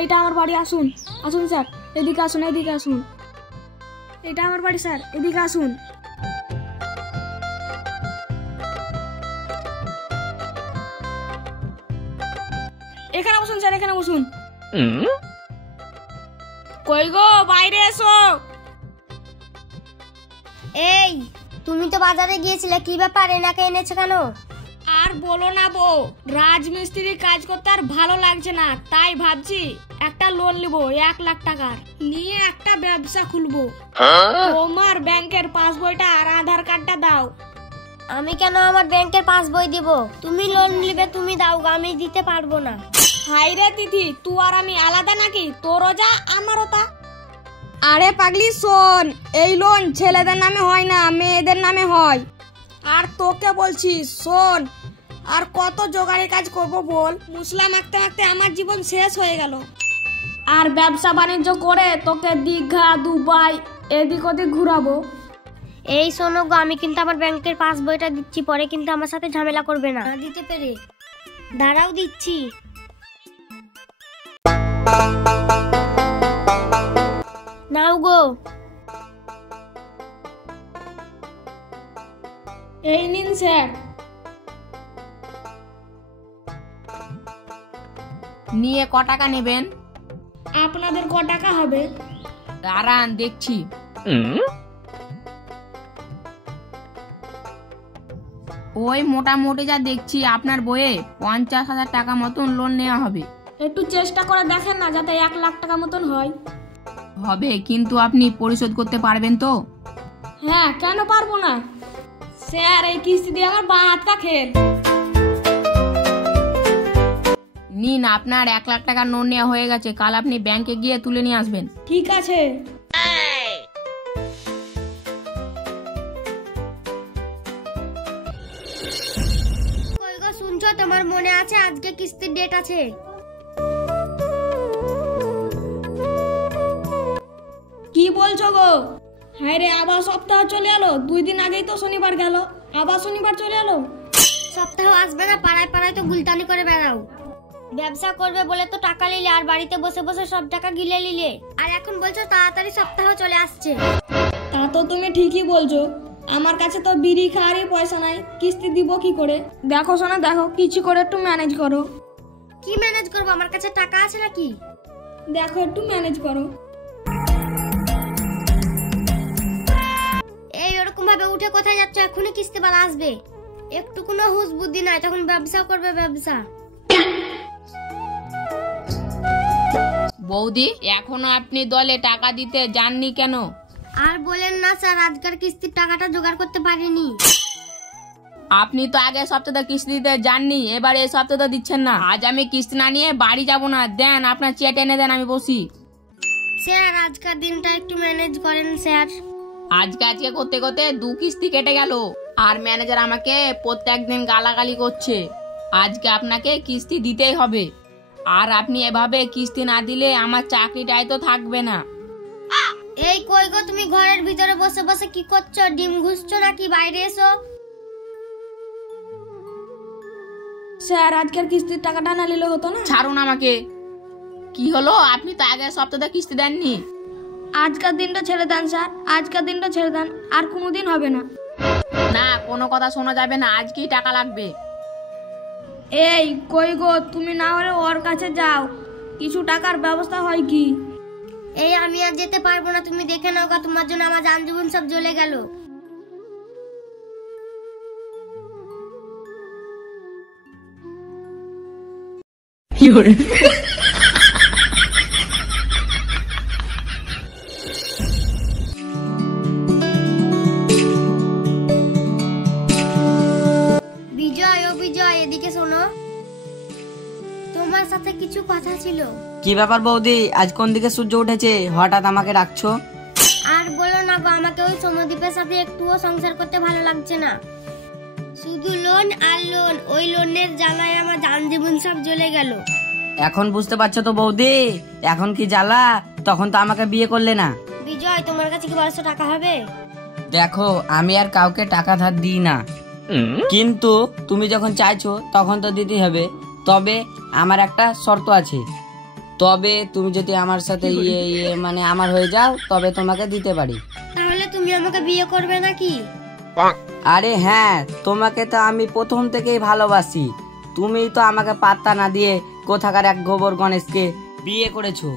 এইটা আমার বাড়ি, আসুন আসুন স্যার, এদিকে আসুন, এদিকে আসুন, এটা আমার বাড়ি স্যার, এদিকে আসুন। এখানে বসুন স্যার, এখানে বসুন। কই গো, বাইরে এসো। এই তুমি তো বাজারে গিয়েছিলে, কি ব্যাপার এনাকে এনেছো কেন? আর বলো না বউ, রাজমিস্ত্রি কাজ করতে আর ভালো লাগছে না, তাই ভাবছি একটা লোন নিব 1 লাখ টাকার, নিয়ে একটা ব্যবসা খুলবো। তোমার ব্যাংকের পাসবইটা আর আধার কার্ডটা দাও। আমি কেন আমার ব্যাংকের পাসবই দিব? তুমি লোন নিবে, তুমি দাও, আমি দিতে পারবো না। হাইরে তিথি, তুই আর আমি আলাদা নাকি? তোরও যা আমারও তা। আরে পাগলি শোন, এই লোন ছেলেদের নামে হয় না, মেয়েদের নামে হয়। আর তোকে বলছি শোন, আর কত জোগাড়ি কাজ করব বল? মুসলা মাখতে মাখতে আমার জীবন শেষ হয়ে গেল। আর ব্যবসা বাণিজ্য করে তোকে দীঘা, দুবাই এদিক ওদিক ঘুরাবো। এই শোনো গো, আমি কিন্তু আমার ব্যাংকের পাসবইটা দিচ্ছি, পরে কিন্তু আমার সাথে ঝামেলা করবে না দিতে পেরে। দাঁড়াও দিচ্ছি। নাও গো। এই নিন স্যার। নিয়ে ক টাকা নেবেন? আপনাদের ক টাকা হবে? দাঁড়ান দেখছি। ওই মোটামুটি যা দেখছি আপনার বইয়ে 50,000 টাকা মতন লোন নেওয়া হবে। একটু চেষ্টা করে দেখেন না, যাতে 1 লাখ টাকা মতন হয়। হবে, কিন্তু আপনি পরিশোধ করতে পারবেন তো? হ্যাঁ, কেন পারবো না স্যার, এই কিস্তি দিয়ে আমার বাঁ হাতটা খেল। নিন, আপনার 1 লাখ টাকার লোন নেওয়া হয়ে গেছে, কাল আপনি ব্যাংকে গিয়ে তুলে নিয়ে আসবেন। ঠিক আছে। কই গো শুনছো, তোমার মনে আছে আজকে কিস্তির ডেট আছে? কি বলছো গো? হ্যাঁ রে, আবার সপ্তাহ চলে এলো, 2 দিন আগেই তো শনিবার গেল, আবার শনিবার চলে এলো। সপ্তাহ আসবে না, পাড়ায় পাড়ায় তো গুলতানি করে বেড়াও। ব্যবসা করবে বলে তো টাকা নিলে, আর বাড়িতে বসে বসে সব টাকা গিলে নিলে, আর এখন বলছো তাড়াতাড়ি সপ্তাহ চলে আসছে। তা তো তুমি ঠিকই বলছো, আমার কাছে তো বিড়ি খাওয়ারই পয়সা নাই, কিস্তি দিব কি করে? দেখো শোনা, দেখো কিছু করে একটু ম্যানেজ করো। কি ম্যানেজ করবো? আমার কাছে টাকা আছে নাকি? দেখো একটু ম্যানেজ করো। এই ওরকম ভাবে উঠে কোথায় যাচ্ছ? এখনই কিস্তি বালা আসবে, একটু কোনো হুঁশ বুদ্ধি নাই, তখন ব্যবসা করবে ব্যবসা। বৌদি, এখনো আপনি দলে টাকা দিতে যাননি কেন? আর বলেন না স্যার, আজকের কিস্তির টাকাটা জোগাড় করতে পারিনি। আপনি তো আগে সপ্তাহে কিস্তি দিতে যাননি, এবার এই সপ্তাহে দিচ্ছেন না। আজ আমি কিস্তি না নিয়ে বাড়ি যাব না, দেন আপনার চেয়ে টেনে দেন, আমি বসি। স্যার আজকের দিনটা একটু ম্যানেজ করেন স্যার। আজকে করতে করতে 2 কিস্তি কেটে গেল, আর ম্যানেজার আমাকে প্রত্যেক দিন গালাগালি করছে। আজকে আপনাকে কিস্তি দিতেই হবে, আর আপনি এভাবে কিস্তি না দিলে আমার চাকরিটাই তো থাকবে না। এই কই গো, তুমি ঘরের ভিতরে বসে বসে কি করছো? ডিম ঘুষছো নাকি? বাইরে এসো। স্যার আজকের কিস্তির টাকাটা না নিলে হতো না? ছাড়ুন আমাকে। কি হলো, আপনি তো আগের সপ্তাহে কিস্তি দেননি। আজকের দিনটা ছেড়ে দেন স্যার, আজকের দিনটা ছেড়ে দেন, আর কোনোদিন হবে না। না, কোনো কথা শোনা যাবে না, আজকেই টাকা লাগবে। এই কই গো, তুমি না হলে ওর কাছে যাও, কিছু টাকার ব্যবস্থা হয় কি? এই আমি আর যেতে পারবো না, তুমি দেখে নাও গা, তোমার জন্য আমার জান জীবন সব জ্বলে গেল। বিজয়, ও বিজয়, এদিকে শোনো, তোমার সাথে কিছু কথা ছিল। কি ব্যাপার বৌদি, আজ কোন দিকে সূর্য উঠেছে, হঠাৎ আমাকে ডাকছো? আর বলো না গো, আমাকে ওই সমদ্বীপের সাথে একটুও সংসার করতে ভালো লাগছে না, শুধু লোন আর লোন, ওই লোনের জ্বালায় আমার জান জীবন সব জ্বলে গেল। এখন বুঝতে পারছো তো বৌদি, এখন কি জ্বালা? তখন তো আমাকে বিয়ে করলে না। বিজয়, তোমার কাছে কি 1200 টাকা হবে? দেখো, আমি আর কাউকে টাকা ধার দিই না, কিন্তু তুমি যখন চাইছো তখন তো দিতেই হবে। তবে আমার একটা শর্ত আছে, তবে তুমি যদি আমার সাথে মানে আমার হয়ে যাও তবে তোমাকে দিতে পারি। তাহলে তুমি আমাকে বিয়ে করবে নাকি? আরে হ্যাঁ, তোমাকে তো আমি প্রথম থেকেই ভালোবাসি। তুমি তো আমাকে পাত্তা না দিয়ে কোথাকার এক গোবর গণেশকে বিয়ে করেছো,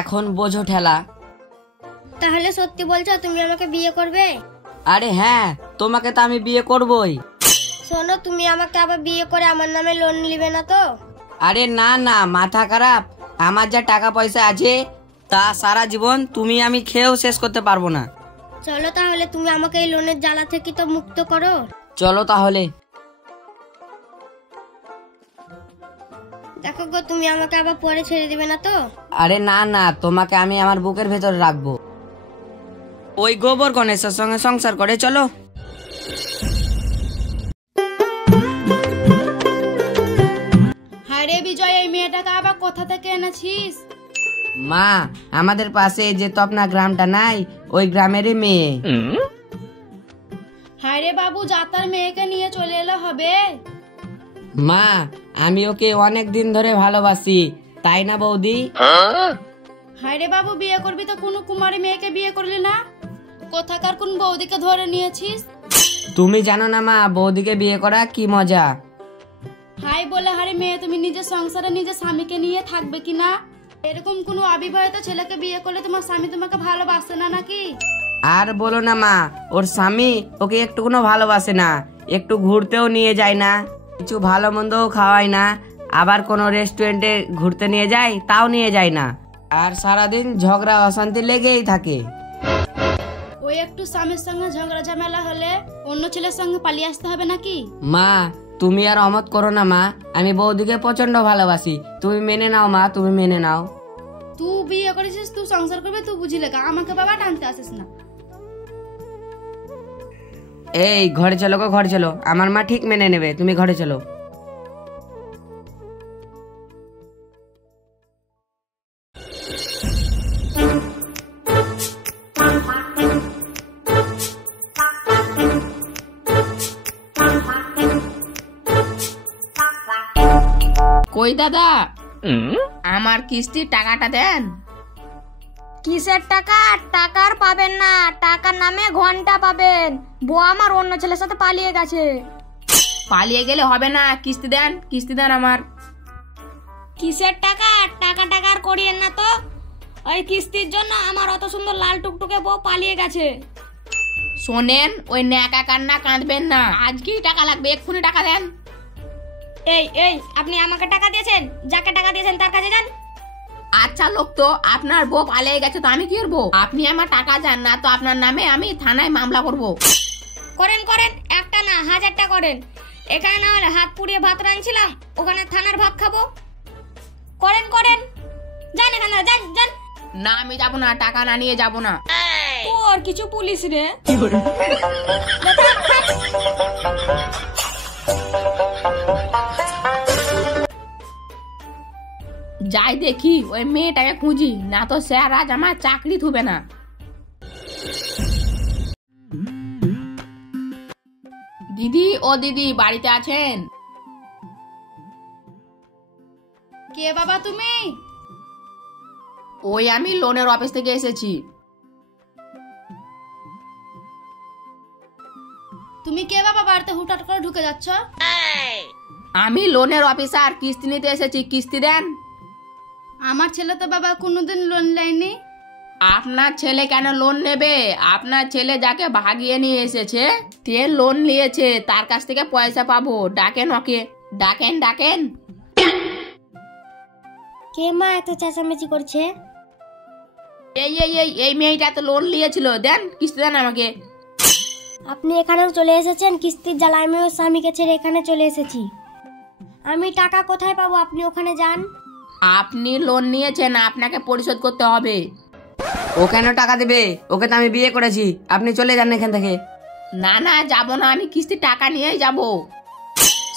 এখন বোঝো ঠেলা। তাহলে সত্যি বলছো তুমি আমাকে বিয়ে করবে? আরে হ্যাঁ, তোমাকে তো আমি বিয়ে করবই। শোনো, তুমি আমাকে আবার বিয়ে করে আমার নামে লোন নিবে না তো? আরে না না, মাথা খারাপ। আমার যা টাকা পয়সা আছে তা সারা জীবন তুমি আমি খেয়েও শেষ করতে পারবো না। চলো তাহলে, তুমি আমাকে এই লোনের জ্বালা থেকে তো মুক্ত করো। চলো তাহলে। দেখো গো, তুমি আমাকে আবার পরে ছেড়ে দিবে না তো? আরে না না, তোমাকে আমি আমার বুকের ভেতরে রাখবো। ওই গোবর গণেশের সঙ্গে সংসার করে চলো। হায় রে বিজয়, এই মেয়েটাকে আবার কোথা থেকে এনেছিস? মা, আমাদের পাশে যে তপনা গ্রামটা নাই, ওই গ্রামেরই মেয়ে। হায় রে বাবু, যাতার মেয়েকে নিয়ে চলে এলে হবে? মা, আমি ওকে অনেক দিন ধরে ভালোবাসি, তাই না বৌদি? হায় রে বাবু, বিয়ে করবি তো কোনো কুমারী মেয়েকে বিয়ে করলি না? কোথাকার কোন বৌদিকে ধরে নিয়েছিস? তুমি জানো না মা, বৌদিকে বিয়ে করা কি মজা। হাই বলে হারে মেয়ে, তুমি নিজের সংসারে নিজের স্বামীকে নিয়ে থাকবে কিনা? এরকম কোনো অবিবাহিত ছেলেকে বিয়ে করলে তোমার স্বামী তোমাকে ভালোবাসে না নাকি? আর বলো না মা, ওর স্বামী ওকে একটু কোনো ভালোবাসে না, একটু ঘুরতেও নিয়ে যায় না, কিছু ভালো মন্দও খাওয়ায় না, আবার কোনো রেস্টুরেন্টে ঘুরতে নিয়ে যায় তাও নিয়ে যায় না, আর সারাদিন ঝগড়া অশান্তি লেগেই থাকে। ওই একটু স্বামীর সঙ্গে ঝগড়া ঝামেলা হলে অন্য ছেলের সঙ্গে পালিয়ে আসতে হবে নাকি? মা, তুমি আর অমত করো না মা, আমি বৌদিকে প্রচন্ড ভালোবাসি, তুমি মেনে নাও মা, তুমি মেনে নাও। তুই বিয়ে করেছিস, তুই সংসার করবি, তুই বুঝিলে গা, আমাকে বাবা টানতে আসিস না। এই ঘরে চলো গো, ঘরে চলো, আমার মা ঠিক মেনে নেবে, তুমি ঘরে চলো। কই দাদা, আমার কিস্তির টাকাটা দেন। কিসের টাকা? টাকার পাবেন না, টাকার নামে ঘন্টা পাবেন। বউ আমার অন্য ছেলের সাথে পালিয়ে গেছে। পালিয়ে গেলে হবে না, কিস্তি দেন, কিস্তি দেন আমার। কিসের টাকা? টাকা টাকার করিয়েন না তো। ওই কিস্তির জন্য আমার অত সুন্দর লাল টুকটুকে বউ পালিয়ে গেছে। শোনেন, ওই ন্যাকা কান্না কাঁদবেন না, আজকেই টাকা লাগবে, এক্ষুনি টাকা দেন। এই এই, আপনি আমাকে টাকা দিয়েছেন, যাকে টাকা দিয়েছেন তার কাছে যান। আচ্ছা লোক তো, আপনার বউ পালিয়ে গেছে তো আমি কি করবো? আপনি আমার টাকা যান না তো আপনার নামে আমি থানায় মামলা করব। করেন করেন, একটা না 1000টা করেন। এখানে না হলে হাত পুড়িয়ে ভাত রাঁধছিলাম, ওখানে থানার ভাত খাবো। করেন করেন, যান এখানে, যান যান। না আমি যাবো না, টাকা না নিয়ে যাবো না। তোর কিছু পুলিশ রে। যাই দেখি ওই মেয়েটাকে খুঁজি, না তো স্যার আজ আমার চাকরি থুবে না। দিদি, ও দিদি, বাড়িতে আছেন? কে বাবা তুমি? ওই আমি লোনের অফিস থেকে এসেছি। তুমি কে বাবা, বাড়িতে হুটহাট করে ঢুকে যাচ্ছ? আমি লোনের অফিসার, কিস্তি নিতে এসেছি, কিস্তি দেন। আমার ছেলে তো বাবা কোনোদিন লোন নেয়নি। আপনার ছেলে কেন লোন নেবে? আপনার ছেলে যাকে ভাগিয়ে নিয়ে এসেছে সে লোন নিয়েছে, তার কাছ থেকে পয়সা পাবো। ডাকেন ওকে, ডাকেন ডাকেন। কে মা এত চেঁচামেচি করছে? এই এই এই এই মেয়েটা তো লোন নিয়েছিল, দেন কিস্তি দেন আমাকে। আপনি এখানেও চলে এসেছেন কিস্তির জ্বালা, আমি ওর স্বামীকে ছেড়ে এখানে চলে এসেছি। আমি টাকা কোথায় পাবো? আপনি ওখানে যান। আপনি লোন নিয়েছেন, আপনাকে পরিশোধ করতে হবে। ও কেন টাকা দেবে? ওকে তো আমি বিয়ে করেছি, আপনি চলে যান এখান থেকে। না না, যাবো না, আমি কিস্তি টাকা নিয়েই যাবো।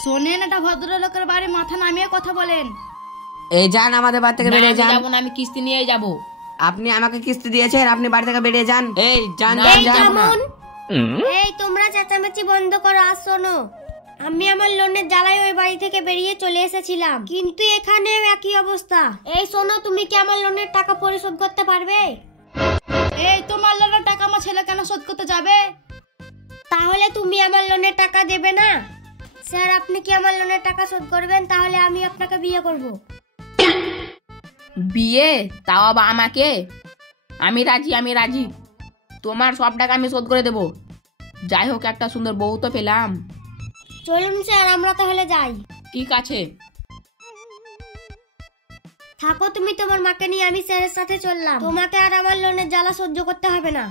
শোনেন, এটা ভদ্রলোকের বাড়ি, মাথা নামিয়ে কথা বলেন। এই যান আমাদের বাড়ি থেকে বেরিয়ে যান। যাবো না, আমি কিস্তি নিয়েই যাবো। আপনি আমাকে কিস্তি দিয়েছেন, আপনি বাড়ি থেকে বেরিয়ে যান। এই যান না, যান এই যান। যাবো না। এই তোমরা চেঁচামেচি বন্ধ করো, আর শোনো, আমি আমার লোনের জ্বালায় ওই বাড়ি থেকে বেরিয়ে চলে এসেছিলাম, কিন্তু এখানেও একই অবস্থা। এই শোনো, তুমি কি আমার লোনের টাকা পরিশোধ করতে পারবে? এই তোমার লোনের টাকা আমার ছেলে কেন শোধ করতে যাবে? তাহলে তুমি আমার লোনের টাকা দেবে না? স্যার, আপনি কি আমার লোনের টাকা শোধ করবেন? তাহলে আমি আপনাকে বিয়ে করব। বিয়ে? তাও আবার আমাকে? আমি রাজি। তোমার সব টাকা আমি শোধ করে দেবো। যাই হোক, একটা সুন্দর বউ তো পেলাম। চলুন স্যার, আমরা তাহলে যাই। ঠিক আছে। থাকো তুমি তোমার মাকে নিয়ে, আমি স্যারের সাথে চললাম। তোমাকে আর আমার লোনের জ্বালা সহ্য করতে হবে না।